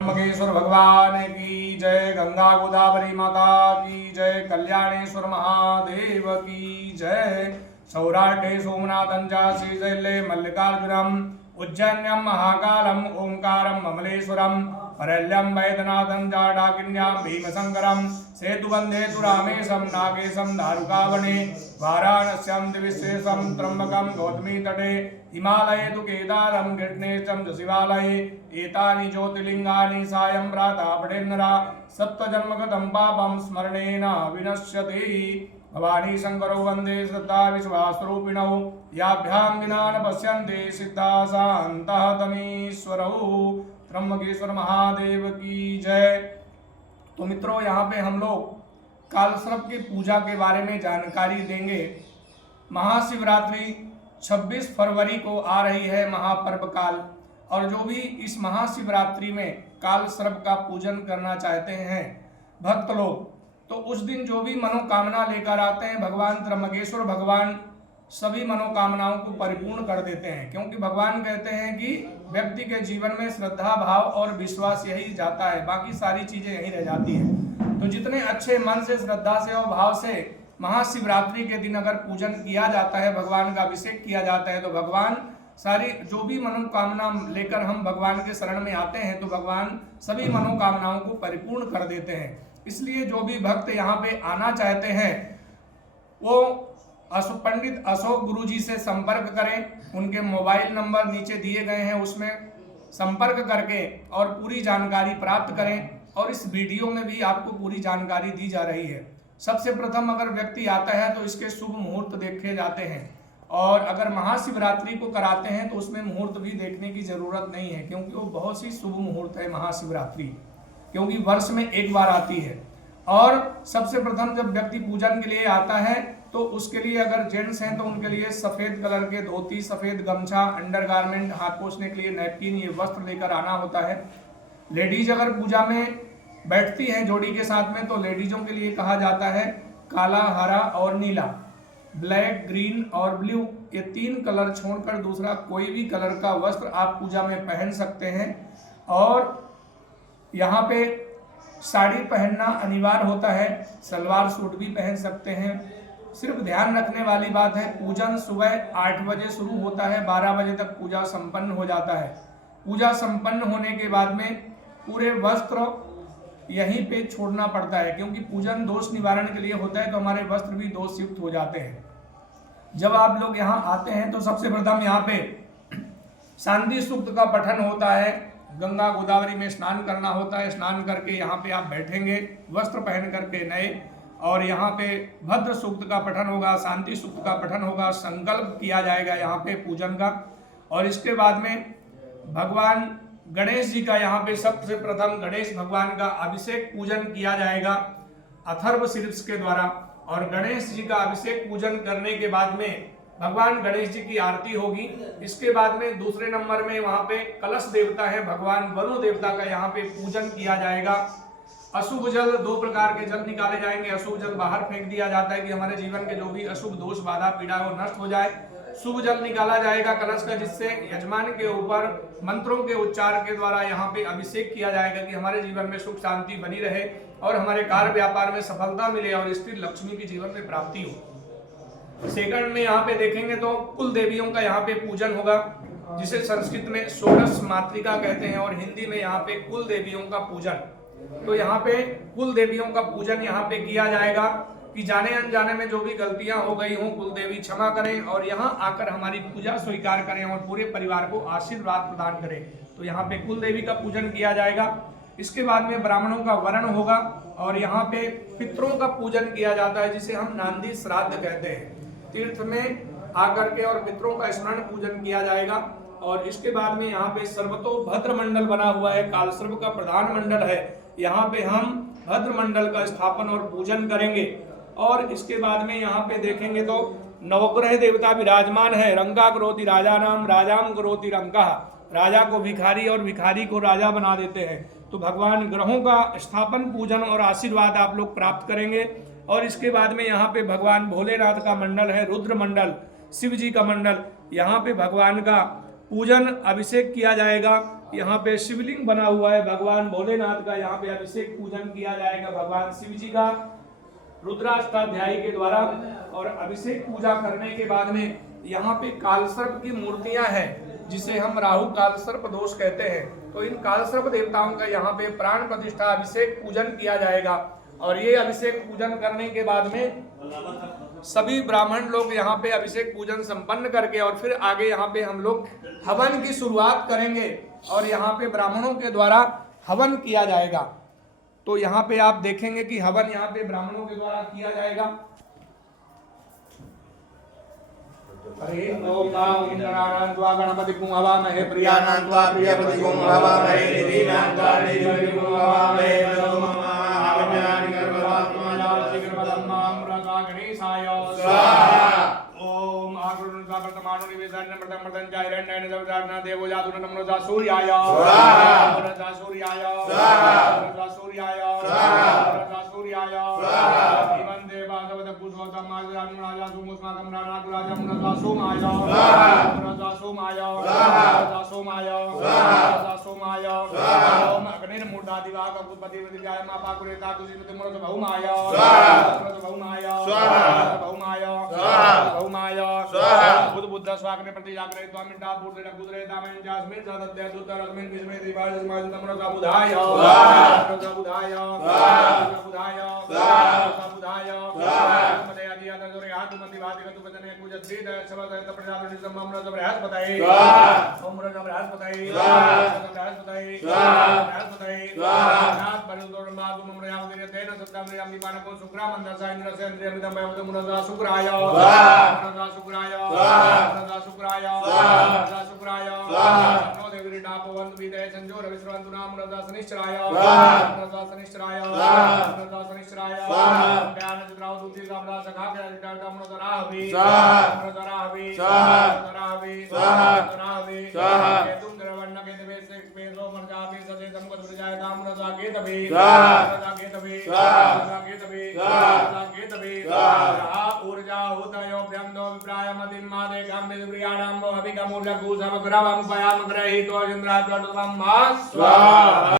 त्र्यंबकेश्वर भगवान की जय, गंगा गोदावरी माता की जय, कल्याणेश्वर महादेव की जय। सौराष्ट्रे सोमनाथं च श्रीशैले मल्लिकार्जुनम्, उज्जैन्यं महाकालम् ओंकारं ममलेश्वरम्, परल्यं वैद्यनाथं च डाकिन्यां भीमशंकरं, सेतुबन्धे तु रामेशं नागेशं दारुकावने, वाराणस्यां दिविशेषं त्र्यंबकं गौतमी तटे, हिमालये तु केदारं कृष्णेशं च शिवालये, एतानि ज्योतिर्लिङ्गानि सायं प्रातः पठेन्नरा, सप्तजन्मगतं पापं स्मरणेन विनश्यति। भवानी शंकरो वंदे श्रद्धा विश्वासरूपिणौ, याभ्यां विना न पश्यन्ते सिद्धा शान्तः तमीश्वरौ। त्र्यंबकेश्वर महादेव की जय। तो मित्रों, यहाँ पे हम लोग कालसर्प की पूजा के बारे में जानकारी देंगे। महाशिवरात्रि 26 फरवरी को आ रही है, महापर्व काल, और जो भी इस महाशिवरात्रि में कालसर्प का पूजन करना चाहते हैं भक्त लोग, तो उस दिन जो भी मनोकामना लेकर आते हैं, भगवान त्र्यंबकेश्वर भगवान सभी मनोकामनाओं को परिपूर्ण कर देते हैं। क्योंकि भगवान कहते हैं कि व्यक्ति के जीवन में श्रद्धा भाव और विश्वास यही जाता है, बाकी सारी चीजें यही रह जाती हैं। तो जितने अच्छे मन से, श्रद्धा से और भाव से महाशिवरात्रि के दिन अगर पूजन किया जाता है, भगवान का अभिषेक किया जाता है, तो भगवान सारी जो भी मनोकामना लेकर हम भगवान के शरण में आते हैं, तो भगवान सभी मनोकामनाओं को परिपूर्ण कर देते हैं। इसलिए जो भी भक्त यहाँ पे आना चाहते हैं वो पंडित अशोक गुरु जी से संपर्क करें। उनके मोबाइल नंबर नीचे दिए गए हैं, उसमें संपर्क करके और पूरी जानकारी प्राप्त करें। और इस वीडियो में भी आपको पूरी जानकारी दी जा रही है। सबसे प्रथम अगर व्यक्ति आता है तो इसके शुभ मुहूर्त देखे जाते हैं, और अगर महाशिवरात्रि को कराते हैं तो उसमें मुहूर्त भी देखने की जरूरत नहीं है, क्योंकि वो बहुत सी शुभ मुहूर्त है महाशिवरात्रि, क्योंकि वर्ष में एक बार आती है। और सबसे प्रथम जब व्यक्ति पूजन के लिए आता है तो उसके लिए, अगर जेंट्स हैं तो उनके लिए सफेद कलर के धोती, सफेद गमछा, अंडरगारमेंट, हाथ पोंछने के लिए नैपकिन, ये वस्त्र लेकर आना होता है। लेडीज अगर पूजा में बैठती हैं जोड़ी के साथ में, तो लेडीजों के लिए कहा जाता है काला, हरा और नीला, ब्लैक, ग्रीन और ब्लू, ये 3 कलर छोड़कर दूसरा कोई भी कलर का वस्त्र आप पूजा में पहन सकते हैं। और यहाँ पे साड़ी पहनना अनिवार्य होता है, सलवार सूट भी पहन सकते हैं। सिर्फ ध्यान रखने वाली बात है, पूजन सुबह 8 बजे शुरू होता है, 12 बजे तक पूजा संपन्न हो जाता है। पूजा संपन्न होने के बाद में पूरे वस्त्र यहीं पे छोड़ना पड़ता है, क्योंकि पूजन दोष निवारण के लिए होता है, तो हमारे वस्त्र भी दोष युक्त हो जाते हैं। जब आप लोग यहाँ आते हैं तो सबसे प्रथम यहाँ पे शांति सूक्त का पठन होता है, गंगा गोदावरी में स्नान करना होता है। स्नान करके यहाँ पे आप बैठेंगे वस्त्र पहन करके नए, और यहाँ पे भद्र सूक्त का पठन होगा, शांति सूक्त का पठन होगा, संकल्प किया जाएगा यहाँ पे पूजन का। और इसके बाद में भगवान गणेश जी का यहाँ पे सबसे प्रथम गणेश भगवान का अभिषेक पूजन किया जाएगा अथर्व शीर्ष के द्वारा। और गणेश जी का अभिषेक पूजन करने के बाद में भगवान गणेश जी की आरती होगी। इसके बाद में दूसरे नंबर में वहां पे कलश देवता है, भगवान वरुण देवता का यहाँ पे पूजन किया जाएगा। अशुभ जल, 2 प्रकार के जल निकाले जाएंगे। अशुभ जल बाहर फेंक दिया जाता है कि हमारे जीवन के जो भी अशुभ दोष, बाधा, पीड़ा वो नष्ट हो जाए। शुभ जल निकाला जाएगा कलश का, जिससे यजमान के ऊपर मंत्रों के उच्चार के द्वारा यहाँ पे अभिषेक किया जाएगा कि हमारे जीवन में सुख शांति बनी रहे और हमारे कार्य व्यापार में सफलता मिले और स्थिर लक्ष्मी की जीवन में प्राप्ति हो। सेकंड में यहाँ पे देखेंगे तो कुल देवियों का यहाँ पे पूजन होगा, जिसे संस्कृत में षोडश मातृका कहते हैं, और हिंदी में यहाँ पे कुल देवियों का पूजन। तो यहाँ पे कुल देवियों का पूजन यहाँ पे किया जाएगा कि जाने अनजाने में जो भी गलतियां हो गई हों, कुल देवी क्षमा करें और यहाँ आकर हमारी पूजा स्वीकार करें और पूरे परिवार को आशीर्वाद प्रदान करें। तो यहाँ पे कुल देवी का पूजन किया जाएगा। इसके बाद में ब्राह्मणों का वरण होगा, और यहाँ पे पितरों का पूजन किया जाता है, जिसे हम नांदी श्राद्ध कहते हैं। तीर्थ में आकर के और पितरों का स्मरण पूजन किया जाएगा। और इसके बाद में यहाँ पे सर्वतोभद्र मंडल बना हुआ है, कालसर्प का प्रधान मंडल है, यहाँ पे हम भद्र मंडल का स्थापन और पूजन करेंगे। और इसके बाद में यहाँ पे देखेंगे तो नवग्रह देवता विराजमान है। रंगा करोति राजा नाम, राजाम करोति रंका, राजा को भिखारी और भिखारी को राजा बना देते हैं। तो भगवान ग्रहों का स्थापन, पूजन और आशीर्वाद आप लोग प्राप्त करेंगे। और इसके बाद में यहाँ पे भगवान भोलेनाथ का मंडल है, रुद्र मंडल, शिव जी का मंडल, यहाँ पे भगवान का पूजन अभिषेक किया जाएगा। यहाँ पे शिवलिंग बना हुआ है भगवान भोलेनाथ का। यहाँ पे अभिषेक पूजन किया जाएगा भगवान शिव जी का रुद्राष्टाध्यायी के द्वारा। और अभिषेक पूजा करने के बाद में यहाँ पे कालसर्प की मूर्तियां हैं, जिसे हम राहु कालसर्प दोष कहते हैं। तो इन कालसर्प देवताओं का यहाँ पे प्राण प्रतिष्ठा अभिषेक पूजन किया जाएगा। और ये अभिषेक पूजन करने के बाद में सभी ब्राह्मण लोग यहाँ पे अभिषेक पूजन संपन्न करके और फिर आगे यहाँ पे हम लोग हवन की शुरुआत करेंगे और यहाँ पे ब्राह्मणों के द्वारा हवन किया जाएगा। तो यहाँ पे आप देखेंगे कि हवन यहाँ पे ब्राह्मणों के द्वारा किया जाएगा। हरे ओम नमः इंद्राणां त्वा गणपतिं हवामहे प्रियाणां त्वा प्रियपतिं हवामहे निधीनां त्वा निधिपतिं हवामहे ततो मम आज्ञानि गर्भधात्मजा शीघ्रपदम्मामृता गणेशाय स्वाहा। ओम आगुरुन्ता वर्तमानो निवेदनं मृतं मृतं चायरण्येन जवदाना देवो जातु नमो सूर्याय स्वाहा। नमो सूर्याय स्वाहा। नमो सूर्याय स्वाहा। नमो सूर्याय स्वाहा। इमं देवा सवद पुष्पतम आगुरानु राजा सुमुस्माकं राणाकु राजा मुनसा सोमाय स्वाहा। मुनसा सोमाय स्वाहा। मुनसा सोमाय स्वाहा। मुनसा सोमाय स्वाहा। ओम अग्निर्मूर्धादिवा कपुपति विद्याय मापाकुरेता कुजिमति मुरत बहुमाय स्वाहा। मुरत बहुमाय स्वाहा। बहुमाय स्वाहा। बहुमाय स्वाहा। बुद्ध बुद्ध स्वाग्ने प्रति जागरे त्वमिता पूर्णे गुदरे दामेन जास्मिन सदत्य दुतरस्मिन विस्मे दिवाय समाज तमरो बुधाय स्वाहा। तमरो बुधाय स्वाहा। तमरो बुधाय स्वाहा। बुधाय स्वाहा। मदे आदि आदि जोरे हाथ मति वादि कतु बदने पूजत श्रीद सबद प्रजापति सम्मरो जब रहस बताई स्वाहा। ओम रज रहस बताई स्वाहा। रहस बताई स्वाहा। रहस बताई स्वाहा। नाथ बरुदोर मातु ममरया उदरे तेन सत्तामरे अम्बि पानको शुक्रा मंदसा इंद्र से इंद्रिय मिदम भयवत मुनसा शुक्राय स्वाहा। मुनसा शुक्राय स्वाहा। मुनसा शुक्राय स्वाहा। मुनसा शुक्राय स्वाहा। नो देवी डापवंत विदय संजोर विश्ववंतु नाम मुनसा शनिश्चराय स्वाहा। मुनसा शनिश्चराय स्वाहा। मुनसा शनिश्चराय स्वाहा। ज्ञान चित्राव दूती सामना सखा के अधिकार मुनसा राहवि स्वाहा। मुनसा राहवि स्वाहा। मुनसा राहवि स्वाहा। मुनसा राहवि स्वाहा। केतुम द्रवण्ण के देवे से पेसो मर्जापि सजे समगत विजय दाम मुनसा केतवे स्वाहा। मुनसा केतवे स्वाहा। मुनसा केतवे स्वाहा। मुनसा केतवे स्वाहा। ऊर्जा होतयो ब्रह्मो विप्राय मतिम मादे गम्मे प्रियाणाम अभिगमो लघु समग्रवम पयाम ग्रहीतो चंद्रात्वम स्वाहा।